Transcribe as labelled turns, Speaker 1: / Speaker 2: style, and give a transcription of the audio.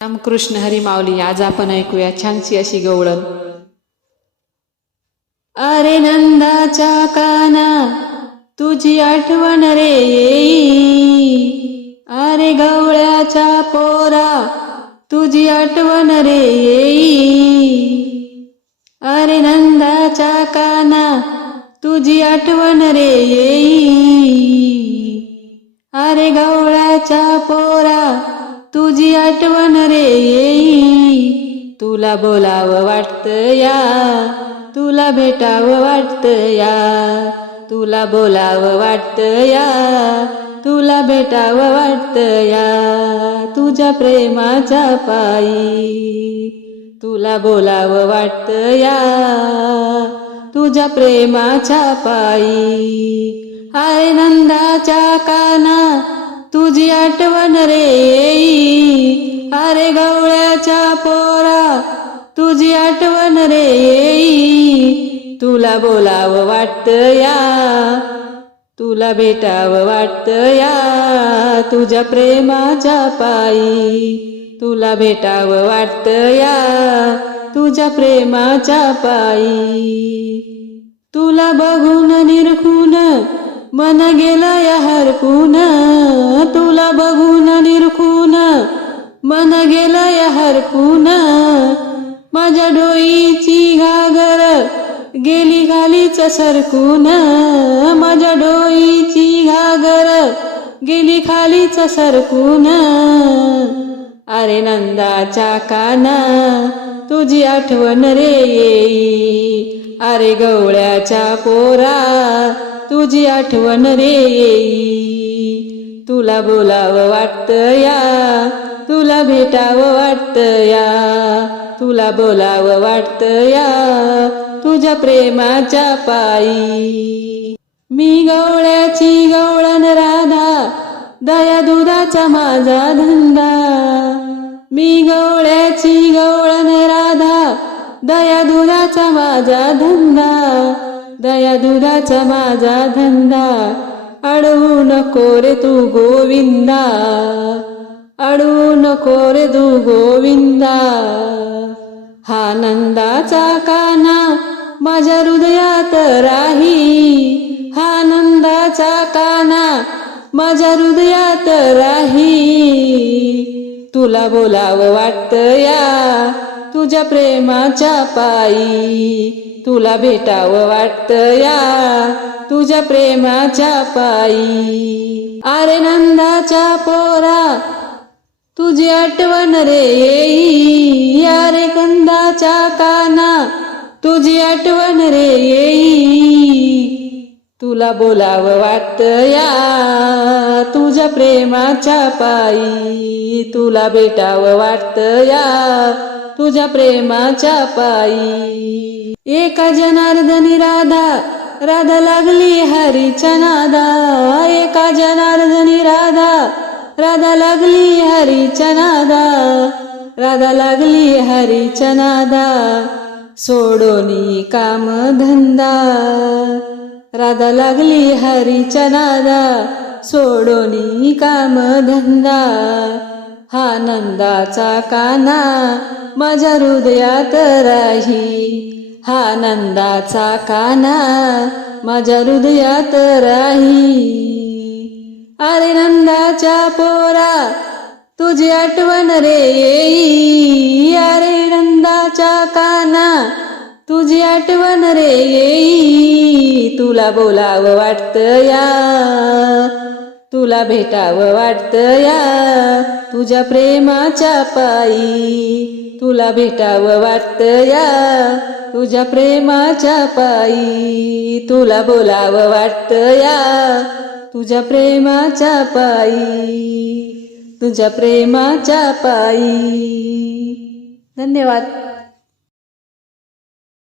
Speaker 1: रामकृष्ण हरी माऊली आज आपण ऐकूया छानशी अशी गवळण. अरे नंदाच्या काना तुझी आठवण रे येई अरे गवळ्याच्या पोरा तुझी आठवण रे येई अरे नंदाच्या काना तुझी आठवण रे येई अरे गवळ्याच्या पोरा तुझी आठवण रे येई. तुला बोलावं वाटतं या. तुला भेटावं वाटतं या. तुला बोलावं वाटतं या. तुला भेटावं वाटतं या. तुझ्या प्रेमाच्या पायी. तुला बोलावं वाटतं या. तुझ्या प्रेमाच्या पायी. हाय नंदाच्या काना तुझी आठवण रे येई. अरे गवळ्याच्या पोरा तुझी आठवण रे येई. तुला बोलावं वाटतं या तुला भेटावं वाटतं या तुझ्या प्रेमाच्या पायी. तुला भेटावं वाटतं या तुझ्या प्रेमाच्या पायी. तुला बघून निरखून मन गेलं या हरकून तुला बघून निरखून मन गेलय हरपून. माझ्या डोईची घागर गेली खालीच सरकून. माझ्या डोईची घागर गेली खालीच सरकून. अरे नंदाच्या काना तुझी आठवण रे येई. अरे गवळ्याच्या पोरा तुझी आठवण रे येई. तुला बोलावं वाटतं या. तुला भेटावं वाटतं या. तुला बोलावं वाटतं या. तुझ्या प्रेमाच्या पायी. मी गवळ्याची गवळण राधा दया दुधाचा माझा धंदा. मी गवळ्याची गवळण राधा दया दुधाचा माझा धंदा. दया दुधाचा माझा धंदा. अडवू नको रे तू गोविंदा अडवू नको रे तू गोविंदा हा नंदाचा काना माझ्या हृदयात राही हा नंदाचा काना माझ्या हृदयात राही तुला बोलावं वाटतं या तुझ्या प्रेमाच्या पायी तुला भेटावं वाटत या. तुझ्या प्रेमाच्या पायी. अरे नंदाच्या पोरा तुझी आठवण रे येई. अरे कंदाच्या काना तुझी आठवण रे येई. तुला बोलावं वाटतं या. तुझ्या प्रेमाच्या पायी तुला भेटावं वाटतं या. तुझ्या प्रेमाच्या पायी एका जनार्दनी राधा राधा लागली हरीच्या नादा. एका जनार्दनी राधा राधा लागली हरीच्या नादा. राधा लागली हरीच्या नादा. सोडोनी काम धंदा. राधा लागली हरीच्या नादा सोडोनी काम धंदा हा नंदाचा काना माझ्या हृदयात राही. हा नंदाचा काना माझ्या हृदयात राही. अरे नंदाच्या पोरा तुझी आठवण रे येई. अरे नंदाच्या काना तुझी आठवण रे येई. तुला बोलावं वाटतं या. तुला भेटावं वाटतं या. तुझ्या प्रेमाच्या पायी तुला भेटावं वाटतं या. तुझ्या प्रेमाच्या पायी तुला बोलावं वाटतं या. तुझ्या प्रेमाच्या पायी तुझ्या प्रेमाच्या पायी. धन्यवाद.